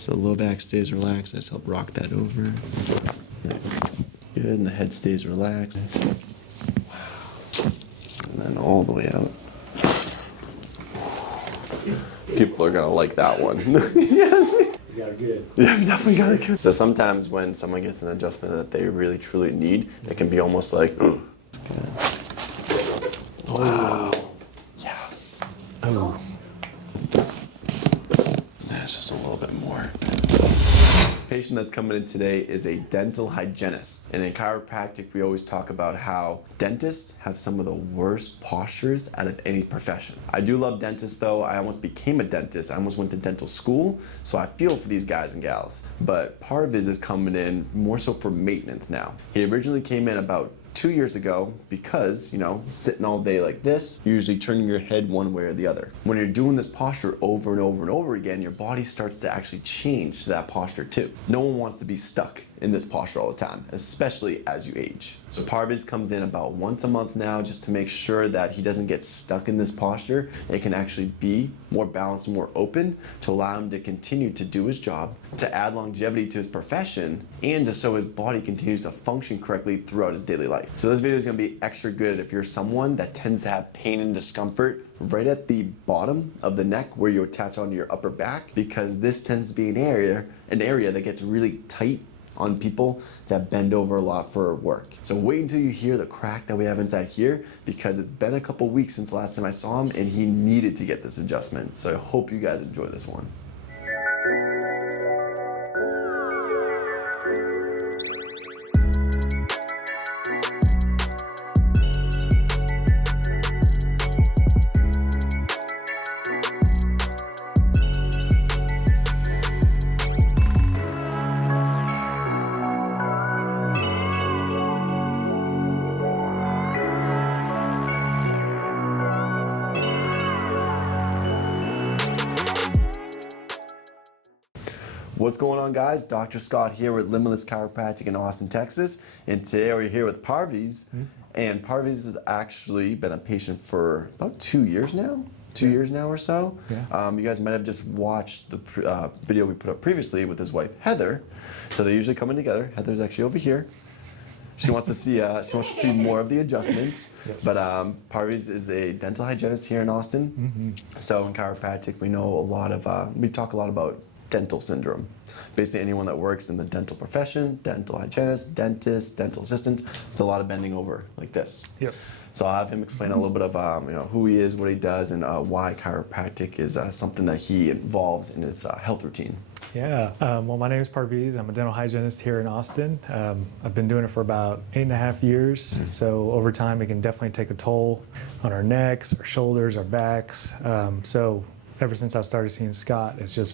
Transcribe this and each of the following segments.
So low back stays relaxed. Let's help rock that over. Good, and the head stays relaxed. Wow. And then all the way out. People are gonna like that one. Yes. You got it good. Yeah, we definitely got it good. So sometimes when someone gets an adjustment that they really truly need, it can be almost like, ooh. Wow. Yeah. Oh. That's just a little bit more. This patient that's coming in today is a dental hygienist. And in chiropractic, we always talk about how dentists have some of the worst postures out of any profession. I do love dentists though. I almost became a dentist. I almost went to dental school, so I feel for these guys and gals. But Parviz is coming in more so for maintenance now. He originally came in about 2 years ago because, you know, sitting all day like this, you're usually turning your head one way or the other. When you're doing this posture over and over and over again, your body starts to actually change to that posture too. No one wants to be stuck in this posture all the time, especially as you age. So Parviz comes in about once a month now just to make sure that he doesn't get stuck in this posture. It can actually be more balanced and more open to allow him to continue to do his job, to add longevity to his profession, and just so his body continues to function correctly throughout his daily life. So this video is gonna be extra good if you're someone that tends to have pain and discomfort right at the bottom of the neck where you attach onto your upper back, because this tends to be an area that gets really tight on people that bend over a lot for work. So wait until you hear the crack that we have inside here, because it's been a couple weeks since the last time I saw him and he needed to get this adjustment. So I hope you guys enjoy this one. What's going on, guys? Dr. Scott here with Limitless Chiropractic in Austin, Texas. And today we're here with Parviz. And Parviz has actually been a patient for about 2 years now. 2 years now or so. Yeah. You guys might have just watched the video we put up previously with his wife, Heather. So they usually come in together. Heather's actually over here. She wants to see more of the adjustments. Yes. But Parviz is a dental hygienist here in Austin. So in chiropractic, we know a lot of, we talk a lot about dental syndrome. Basically anyone that works in the dental profession, dental hygienist, dentist, dental assistant, it's a lot of bending over like this. Yes. So I'll have him explain a little bit of who he is, what he does, and why chiropractic is something that he involves in his health routine. Yeah. Well, my name is Parviz. I'm a dental hygienist here in Austin. I've been doing it for about 8.5 years. So over time, it can definitely take a toll on our necks, our shoulders, our backs. So ever since I started seeing Scott, it's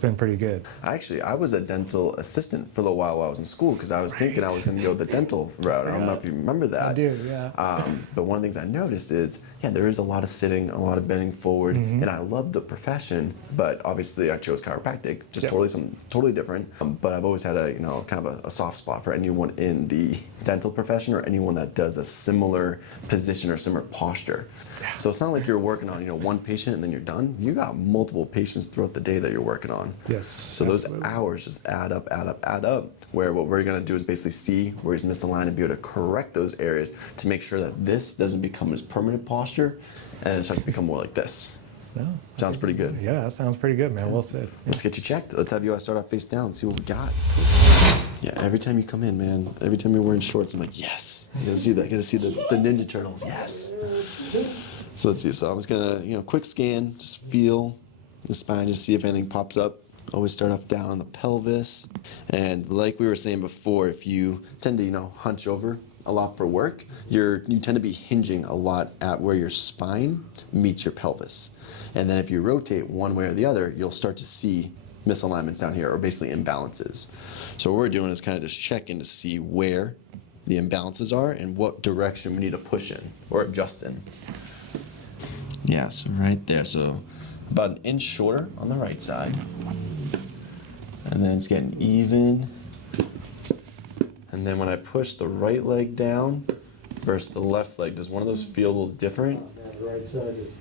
been pretty good. Actually, I was a dental assistant for a little while I was in school, because I was thinking I was going to go the dental route. I don't know if you remember that. I do, yeah. But one of the things I noticed is, yeah, there is a lot of sitting, a lot of bending forward, and I love the profession, but obviously I chose chiropractic, just totally something totally different. But I've always had a kind of a soft spot for anyone in the dental profession or anyone that does a similar position or similar posture. So it's not like you're working on one patient and then you're done. You got multiple patients throughout the day that you're working on. Yes. So those hours just add up, where what we're gonna do is basically see where he's misaligned and be able to correct those areas to make sure that this doesn't become his permanent posture and it starts to become more like this. No. Sounds pretty good. Yeah, that sounds pretty good, man. Well said. Let's get you checked. Let's have you start off face down and see what we got. Yeah, every time you come in, man, every time you're wearing shorts, I'm like, yes. You gotta see that. You gotta see the Ninja Turtles. Yes. So let's see. So I'm just gonna, quick scan, just feel the spine, just see if anything pops up. Always start off down on the pelvis. And like we were saying before, if you tend to, hunch over a lot for work, you tend to be hinging a lot at where your spine meets your pelvis. And then if you rotate one way or the other, you'll start to see misalignments down here, or basically imbalances. So what we're doing is kind of just checking to see where the imbalances are and what direction we need to push in or adjust in. Yeah, so right there. So about an inch shorter on the right side. And then it's getting even. And then when I push the right leg down versus the left leg, does one of those feel a little different? The right side is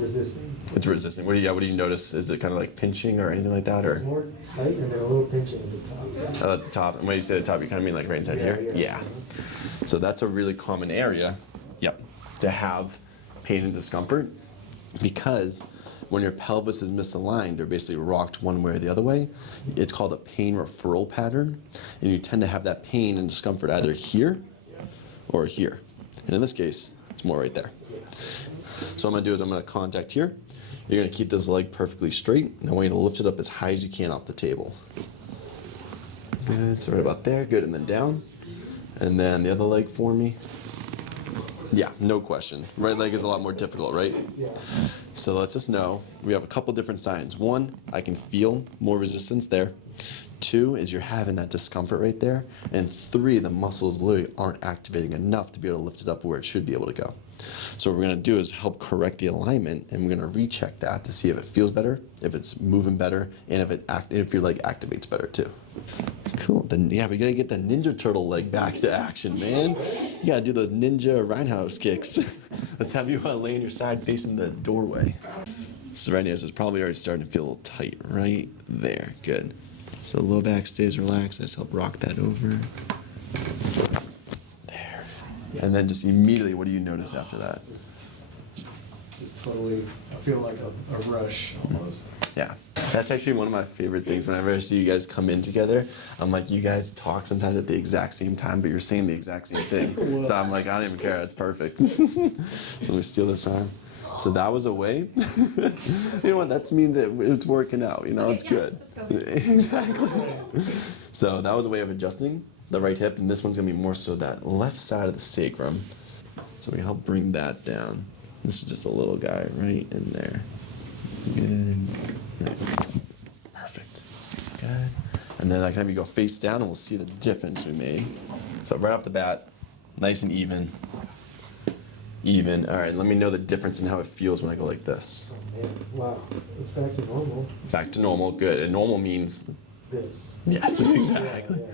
resisting. It's resisting. What do you notice? Is it kind of like pinching or anything like that, or? It's more tight and then a little pinching at the top. At the top. And when you say the top, you kind of mean like right inside here? Yeah. So that's a really common area, yep, to have pain and discomfort, because when your pelvis is misaligned or basically rocked one way or the other way, it's called a pain referral pattern, and you tend to have that pain and discomfort either here or here. And in this case, it's more right there. So what I'm going to do is I'm going to contact here. You're going to keep this leg perfectly straight, and I want you to lift it up as high as you can off the table. Good, so right about there, good, and then down. And then the other leg for me. Yeah, no question. Right leg is a lot more difficult, right? Yeah. So let's just know we have a couple different signs. One, I can feel more resistance there. Two is you're having that discomfort right there. And three, the muscles literally aren't activating enough to be able to lift it up where it should be able to go. So what we're going to do is help correct the alignment, and we're going to recheck that to see if it feels better, if it's moving better, and if your leg activates better too. Cool. Then yeah, we got to get the Ninja Turtle leg back to action, man. You got to do those ninja roundhouse kicks. Let's have you lay on your side facing the doorway. So right now, it's probably already starting to feel a little tight right there. Good. So low back stays relaxed. Let's help rock that over. There. And then just immediately, what do you notice after that? Just totally, I feel like a rush almost. Yeah. That's actually one of my favorite things. Whenever I see you guys come in together, I'm like, you guys talk sometimes at the exact same time, but you're saying the exact same thing. So I'm like, I don't even care. That's perfect. So let me steal this arm. So that was a way. You know what? That's mean that it's working out. You know, it's good. Exactly. So that was a way of adjusting the right hip, and this one's gonna be more so that left side of the sacrum. So we help bring that down. This is just a little guy right in there. Good. Perfect. Good. And then I can have you go face down, and we'll see the difference we made. So right off the bat, nice and even. Even. All right, let me know the difference in how it feels when I go like this. Oh, man. Wow, it's back to normal. Back to normal, good. And normal means This. yes, exactly. Yeah.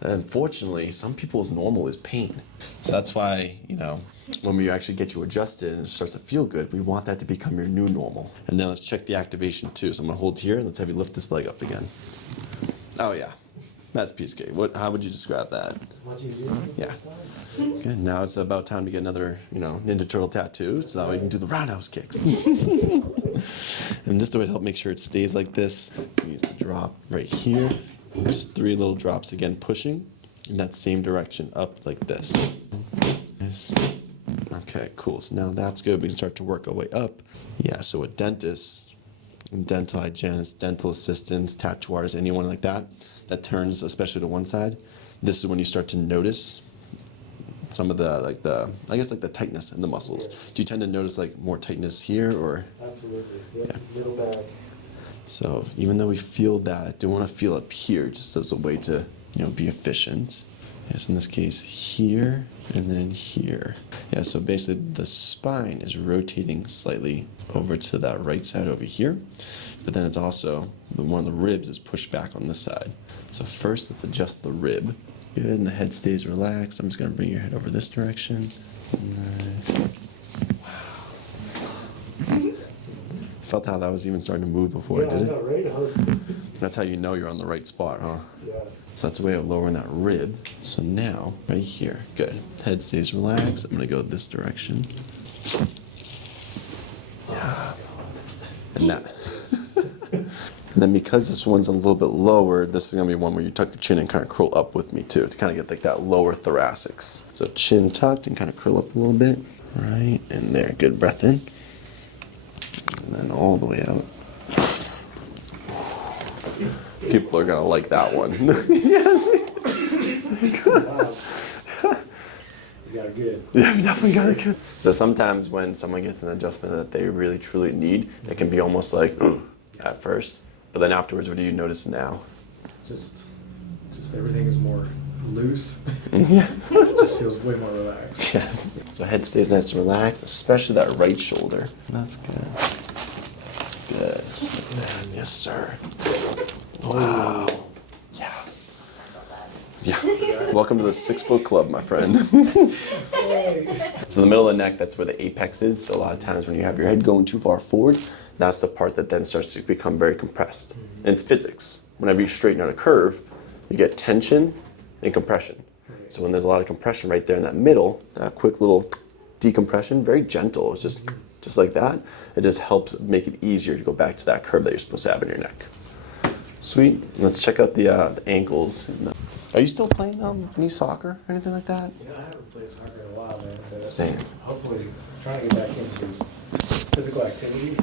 And unfortunately, some people's normal is pain. So that's why, you know, when we actually get you adjusted and it starts to feel good, we want that to become your new normal. And then let's check the activation too. So I'm gonna hold here, and let's have you lift this leg up again. Oh yeah, that's piece of cake. How would you describe that? Much easier. Yeah. Good. Now it's about time to get another, Ninja Turtle tattoo, so that we can do the roundhouse kicks. And just to help make sure it stays like this, use the drop right here. Just 3 little drops again, pushing in that same direction, up like this. Okay, cool. So now that's good. We can start to work our way up. Yeah, so with dentists, dental hygienists, dental assistants, tattoo artists, anyone like that turns especially to one side, this is when you start to notice some of the tightness in the muscles. Do you tend to notice like more tightness here, or? Absolutely. Yep. Yeah. Middle back. So even though we feel that, I do want to feel up here just as a way to, be efficient. Yes, in this case, here and then here. Yeah, so basically the spine is rotating slightly over to that right side over here, but then it's also, one of the ribs is pushed back on this side. So first, let's adjust the rib. Good, and the head stays relaxed. I'm just going to bring your head over this direction. Felt how that was even starting to move before I did it? Yeah, right? That's how you know you're on the right spot, huh? Yeah. So that's a way of lowering that rib. So now, right here, good. Head stays relaxed. I'm gonna go this direction. Yeah. And that. And then because this one's a little bit lower, this is gonna be one where you tuck your chin and kind of curl up with me too, to kind of get like that lower thoracics. So chin tucked and kind of curl up a little bit. Right in there. Good, breath in. And then all the way out. People are gonna like that one. Yes. Wow. You got it good. Yeah, we definitely got it good. So sometimes when someone gets an adjustment that they really truly need, it can be almost like at first, but then afterwards, what do you notice now? Just everything is more loose. Yeah. It just feels way more relaxed. Yes. So head stays nice and relaxed, especially that right shoulder. That's good. Good. Just like that. Yes, sir. Wow. Yeah. Yeah. Welcome to the 6 Foot Club, my friend. So the middle of the neck, that's where the apex is. So a lot of times when you have your head going too far forward, that's the part that then starts to become very compressed. And it's physics. Whenever you straighten out a curve, you get tension and compression. So when there's a lot of compression right there in that middle, that quick little decompression, very gentle, it's just like that, it just helps make it easier to go back to that curve that you're supposed to have in your neck. Sweet. Let's check out the ankles. Are you still playing any soccer or anything like that? Yeah, I haven't played soccer in a while, man. But Same. hopefully, trying to get back into physical activity.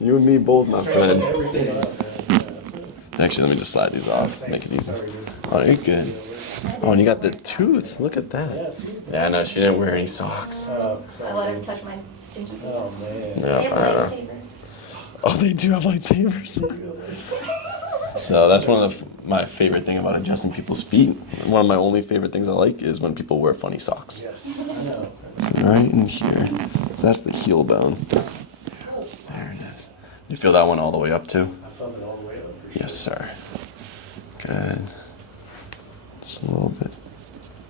You and me both, my friend. Everything up, man. Actually, let me just slide these off, make it easy. Sorry, dude. Oh, you're good. Oh, and you got the tooth. Look at that. Yeah, no, she didn't wear any socks. Oh, I sorry. let him touch my stinky feet. Oh, man. They have Yeah, lightsabers. Oh, they do have lightsabers. So that's one of my favorite thing about adjusting people's feet. One of my only favorite things I like is when people wear funny socks. Yes, I know. Right in here. So that's the heel bone. There it is. You feel that one all the way up too? I felt it all the way up. For sure. Yes, sir. Good. Just a little bit.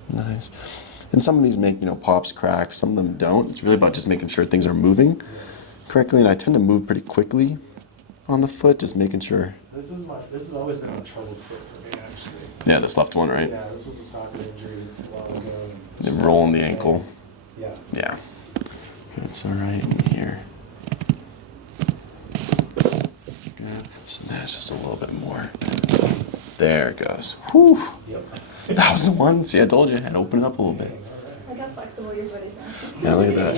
Nice. And some of these make, pops, cracks. Some of them don't. It's really about just making sure things are moving correctly. And I tend to move pretty quickly on the foot, just making sure. This has always been a troubled foot for me, actually. Yeah, this left one, right? Yeah, this was a soccer injury a while ago. And rolling the ankle. Yeah. Yeah. That's all right in here. Good. So that's just a little bit more. There it goes. Whew. Yep. That was the one. See, I told you. I'd open it up a little bit. Look how flexible your foot is now. Yeah, look at that.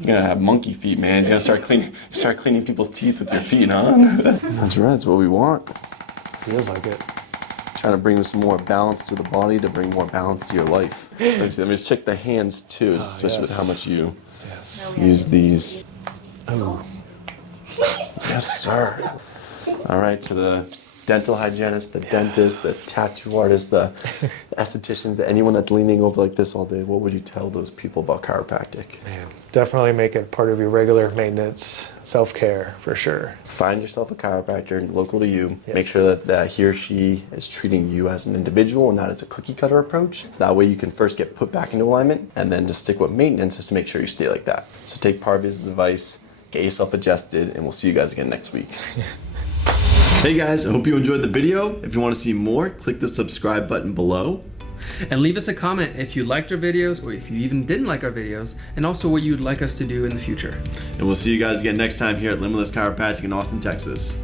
You're gonna have monkey feet, man. You're gonna start cleaning people's teeth with your feet, huh? That's right. That's what we want. Feels like it. Trying to bring some more balance to the body to bring more balance to your life. Let me just check the hands too, especially with how much you use these. Oh. Yes, sir. All right, to the dental hygienist, the dentist, the tattoo artist, the estheticians, anyone that's leaning over like this all day, what would you tell those people about chiropractic? Man, definitely make it part of your regular maintenance, self-care, for sure. Find yourself a chiropractor local to you. Yes. Make sure that he or she is treating you as an individual and not as a cookie cutter approach. So that way you can first get put back into alignment and then just stick with maintenance just to make sure you stay like that. So take Parvi's advice, get yourself adjusted, and we'll see you guys again next week. Hey guys, I hope you enjoyed the video. If you want to see more, click the subscribe button below. And leave us a comment if you liked our videos or if you even didn't like our videos, and also what you'd like us to do in the future. And we'll see you guys again next time here at Limitless Chiropractic in Austin, Texas.